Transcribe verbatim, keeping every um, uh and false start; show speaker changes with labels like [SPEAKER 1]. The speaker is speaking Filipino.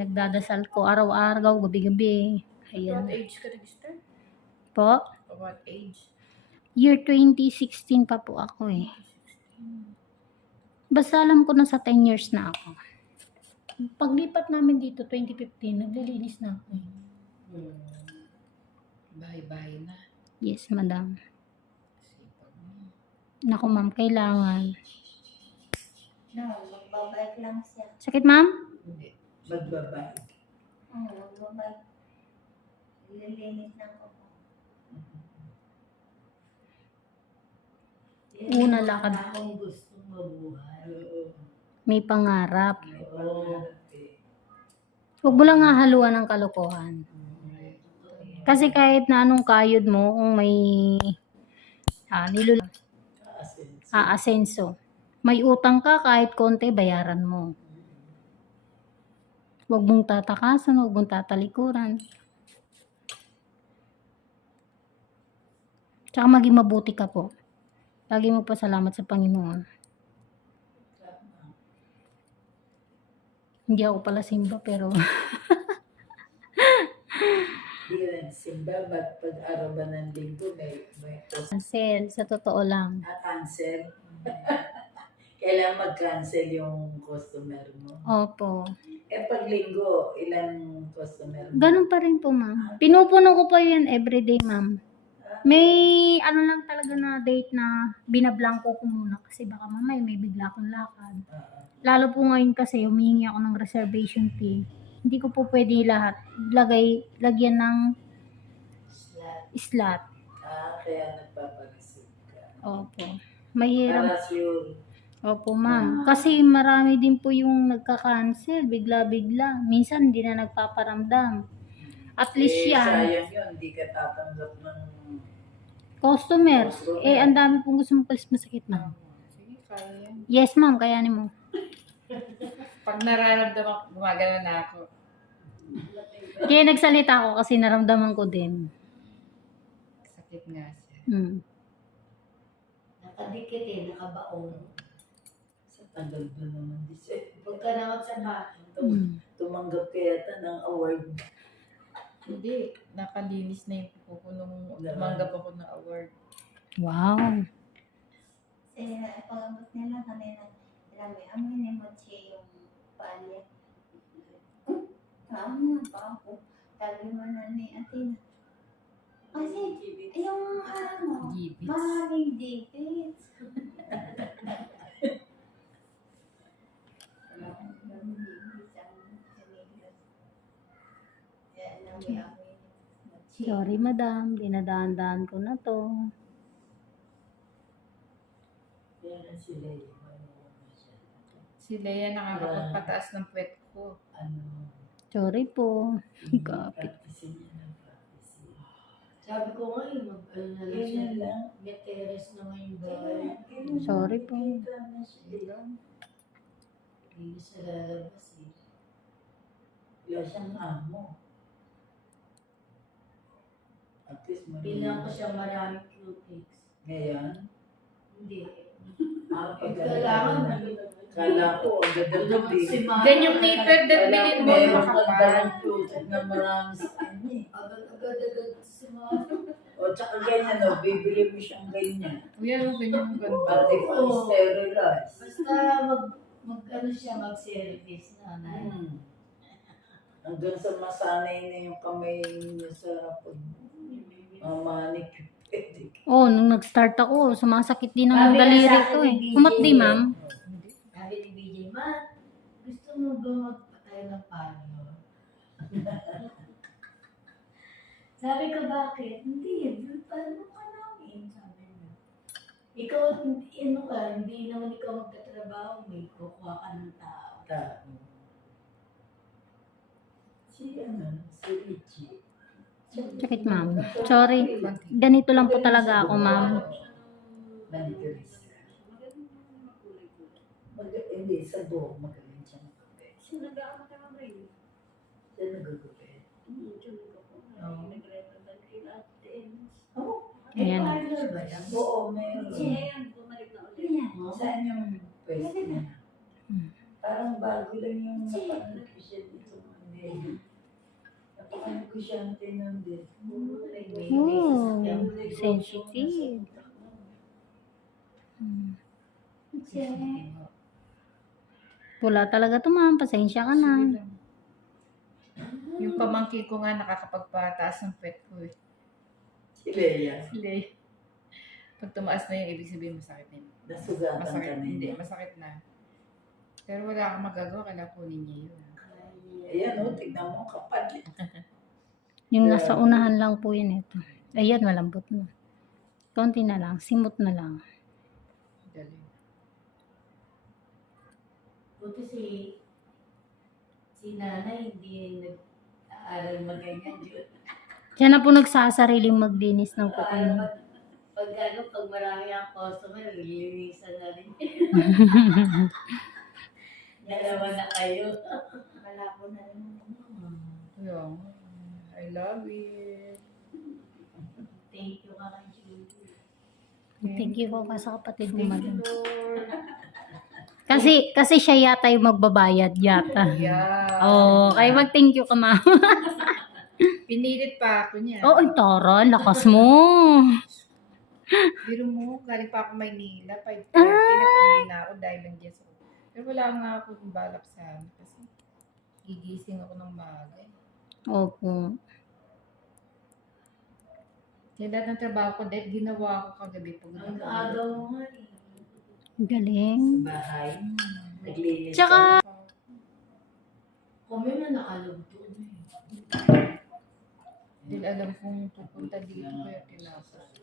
[SPEAKER 1] Pinagdadasal ko araw-araw, gabi-gabi. Ayan.
[SPEAKER 2] What age ka register?
[SPEAKER 1] Po?
[SPEAKER 2] What age?
[SPEAKER 1] Year twenty sixteen pa po ako eh. Basta alam ko na sa ten years na ako. Paglipat namin dito, twenty fifteen, naglilinis na ako eh.
[SPEAKER 2] Hmm. Bahay-bahay na.
[SPEAKER 1] Yes, madam.
[SPEAKER 2] Sipag mo.
[SPEAKER 1] Naku, ma'am, kailangan.
[SPEAKER 3] No, magbabike lang siya.
[SPEAKER 1] Sakit, ma'am?
[SPEAKER 2] Hindi.
[SPEAKER 4] Magbabay.
[SPEAKER 3] Oo, magbabike. Lilinis lang ko.
[SPEAKER 1] Una lakad.
[SPEAKER 4] Akong gustong mabuhay.
[SPEAKER 1] May pangarap.
[SPEAKER 4] Oo.
[SPEAKER 1] Huwag mo lang hahaluan ng kalokohan. Kasi kahit na anong kayod mo, kung may ah, nilul aasenso, may utang ka, kahit konti, bayaran mo. Huwag mong tatakasan, huwag mong tatalikuran. Tsaka maging mabuti ka po. Lagi mo pa salamat sa Panginoon. Hindi ako pala simba, pero
[SPEAKER 4] Di rin simba, ba't pag-araw ba ng linggo may, may post
[SPEAKER 1] cancel, sa totoo lang.
[SPEAKER 4] na cancel? Kailangan mag-cancel yung customer mo.
[SPEAKER 1] Opo.
[SPEAKER 4] Eh pag linggo, ilang customer mo?
[SPEAKER 1] Ganun pa rin po, ma'am. Pinupuno ko pa yan everyday, ma'am. May ano lang talaga na date na binablanko ko muna kasi baka mamaya may bigla akong lakad.
[SPEAKER 4] Oo.
[SPEAKER 1] Lalo po ngayon kasi humihingi ako ng reservation fee. Hindi ko po pwede lahat lagay, lagyan ng
[SPEAKER 4] Slot.
[SPEAKER 1] slot.
[SPEAKER 4] Ah, kaya nagpapareceive ka.
[SPEAKER 1] Opo. Mahirap.
[SPEAKER 4] Para sure.
[SPEAKER 1] Opo, ma'am. Kasi marami din po yung nagka-cancel, bigla-bigla. Minsan hindi na nagpaparamdam. At least
[SPEAKER 4] Eh,
[SPEAKER 1] yan,
[SPEAKER 4] sayang yun, hindi ka tatanggap ng...
[SPEAKER 1] customers. Eh, ang dami pong gusto magpalis masakit, ma'am.
[SPEAKER 2] Sige, kaya yan.
[SPEAKER 1] Yes, ma'am. Kayanin mo.
[SPEAKER 2] Pag nararamdaman ko, gumagana na ako.
[SPEAKER 1] Kaya nagsalita ako kasi naramdaman ko din.
[SPEAKER 2] Sakit nga siya.
[SPEAKER 1] Hmm.
[SPEAKER 3] Nakadikit eh, nakabaon.
[SPEAKER 4] Sa tagal doon naman, December.
[SPEAKER 3] Huwag ka na magsabahin.
[SPEAKER 1] Hmm.
[SPEAKER 4] Tumanggap kaya ta ng award.
[SPEAKER 2] Hindi, nakalinis na yung puko nung tumanggap ako ng award.
[SPEAKER 1] Wow.
[SPEAKER 3] Eh, pag-abot nila kanina, alam mo, amoy ni Mochi yung palya. Tama na pa ako. Sabi mo na ni Athena. Kasi, yung ano,
[SPEAKER 2] Gibits.
[SPEAKER 3] maraming digits. Maraming digits ang sinigas. Kaya alam mo, amoy ni Mochi.
[SPEAKER 1] Sorry, madam. Dinadaan-daan ko na to.
[SPEAKER 4] Kaya sila yung ano siya.
[SPEAKER 2] Si Leia nakakapagpataas ng puwet ko.
[SPEAKER 4] Ano,
[SPEAKER 1] Sorry po.
[SPEAKER 4] hindi
[SPEAKER 1] Kapit.
[SPEAKER 4] practicing niya ng practicing.
[SPEAKER 5] Sabi ko nga eh, mag ano na lang siya.
[SPEAKER 4] Ganyan lang.
[SPEAKER 5] May terrace naman yung bahay.
[SPEAKER 1] Sorry po.
[SPEAKER 4] Kita na siya.
[SPEAKER 5] Hindi na siya lalabas eh.
[SPEAKER 4] Wala siyang amo. At least may...
[SPEAKER 5] Bilang ko siya maraming cutics.
[SPEAKER 4] Ngayon?
[SPEAKER 5] Hindi.
[SPEAKER 4] Ah, pag
[SPEAKER 5] Kailangan
[SPEAKER 4] Kala ko, ang ganda-gabi.
[SPEAKER 2] Then yung paper that bilhin mo,
[SPEAKER 4] Meron
[SPEAKER 2] makapal.
[SPEAKER 4] kang dalang tutok na marami sa kanya eh.
[SPEAKER 5] Agad-agad-agad si mga...
[SPEAKER 4] O, tsaka ganyan, no, bibili mo siyang ganyan.
[SPEAKER 2] Kuya, ano ganyan ang ganda?
[SPEAKER 4] Pati pa
[SPEAKER 5] Oo.
[SPEAKER 4] sterilize.
[SPEAKER 5] Basta mag, mag ano siya, mag-service na. na.
[SPEAKER 4] Hmm. Hanggang sa masanay na yung kamay niya sa pag mamanik.
[SPEAKER 1] Oh, nung nag-start ako, sumasakit din ang
[SPEAKER 5] Sabi nga
[SPEAKER 1] daliri
[SPEAKER 5] sa akin
[SPEAKER 1] ko
[SPEAKER 5] ni
[SPEAKER 1] eh.
[SPEAKER 5] B J,
[SPEAKER 1] Kumat di, ma'am?
[SPEAKER 5] Sabi ni B J, ma, gusto mo ba magpatay ng pano? Sabi ko, bakit? Hindi, paano ka namin? Sabi niya. Ikaw, ano ka, hindi naman ikaw magtatrabaho, may kukuha ka ng tao.
[SPEAKER 4] Tao. Si ano, si Richie.
[SPEAKER 1] Sakit, ma'am. Sorry. Ganito lang po talaga ako, ma'am.
[SPEAKER 4] Manicurist. Mag hindi, sa buhok magaling siya magupit.
[SPEAKER 3] Siya nag-aamat ka ng rin.
[SPEAKER 4] Siya nagugupit.
[SPEAKER 3] Oo. Nag-represent kay Ate
[SPEAKER 4] Oh,
[SPEAKER 5] Eh,
[SPEAKER 1] Ayan.
[SPEAKER 5] parlor ba yan?
[SPEAKER 4] oo, meron.
[SPEAKER 3] Jen, bumalik na ulit.
[SPEAKER 4] Saan yung pwesto niya?
[SPEAKER 1] Hmm.
[SPEAKER 4] Parang bago lang yung napanood ko siya dito. Hindi din. Napaka negosyante nun din.
[SPEAKER 1] Oh, sensitive. Hmm. Wala talaga to ma'am. Pasensya ka na.
[SPEAKER 2] Sige lang. Yung pamangkin ko nga nakakapagpataas ng pet ko eh.
[SPEAKER 4] Si Leia,
[SPEAKER 2] Sila eh. Pag tumaas na yung ibig sabihin masakit na yun.
[SPEAKER 4] nasugatan
[SPEAKER 2] Masakit,
[SPEAKER 4] ka
[SPEAKER 2] hindi,
[SPEAKER 4] nila.
[SPEAKER 2] masakit na. Pero wala akong magagawa, kailangan kunin niya yun.
[SPEAKER 4] Ayan o, tignan mo kapal.
[SPEAKER 1] Yung nasa unahan lang po yun ito. Ayan, malambot na. Konti na lang. Simot na lang.
[SPEAKER 2] Galing.
[SPEAKER 5] Buti si si nanay hindi nag-aaral maganyan yun.
[SPEAKER 1] Siya na po nagsasariling maglinis ng kuko
[SPEAKER 5] Ay,
[SPEAKER 1] niya.
[SPEAKER 5] pag, pag ano, pag marami ang customer, lilinisan na rin. Dalawa na kayo.
[SPEAKER 3] Malabo na rin.
[SPEAKER 2] Kaya, I love it.
[SPEAKER 5] Thank you ka kay Julie.
[SPEAKER 1] Thank you po pa sa kapatid mo,
[SPEAKER 2] Thank you,
[SPEAKER 1] madam.
[SPEAKER 2] Lord.
[SPEAKER 1] Kasi, kasi siya yata yung magbabayad yata.
[SPEAKER 2] Yeah.
[SPEAKER 1] Oo, oh, kaya mag-thank you ka, ma'am.
[SPEAKER 2] Pinilit pa ako niya.
[SPEAKER 1] Oo, oh, tara, lakas mo.
[SPEAKER 2] Biro mo, galing pa ako Maynila, five thirty, nag-uwi na ako dahil lang dyan sa... Pero wala nga ako balak sa amin kasi gigising ako ng maaga. eh.
[SPEAKER 1] Opo.
[SPEAKER 2] Kaya lahat ng trabaho ko, dahil ginawa ko kagabi pag
[SPEAKER 5] Ang agaw mo nga eh.
[SPEAKER 1] Galing.
[SPEAKER 4] Sa bahay, naglinis
[SPEAKER 1] Tsaka-
[SPEAKER 4] ka.
[SPEAKER 5] Kami na nakalugto na eh.
[SPEAKER 2] Dahil alam kong pupunta dito kaya tinapos.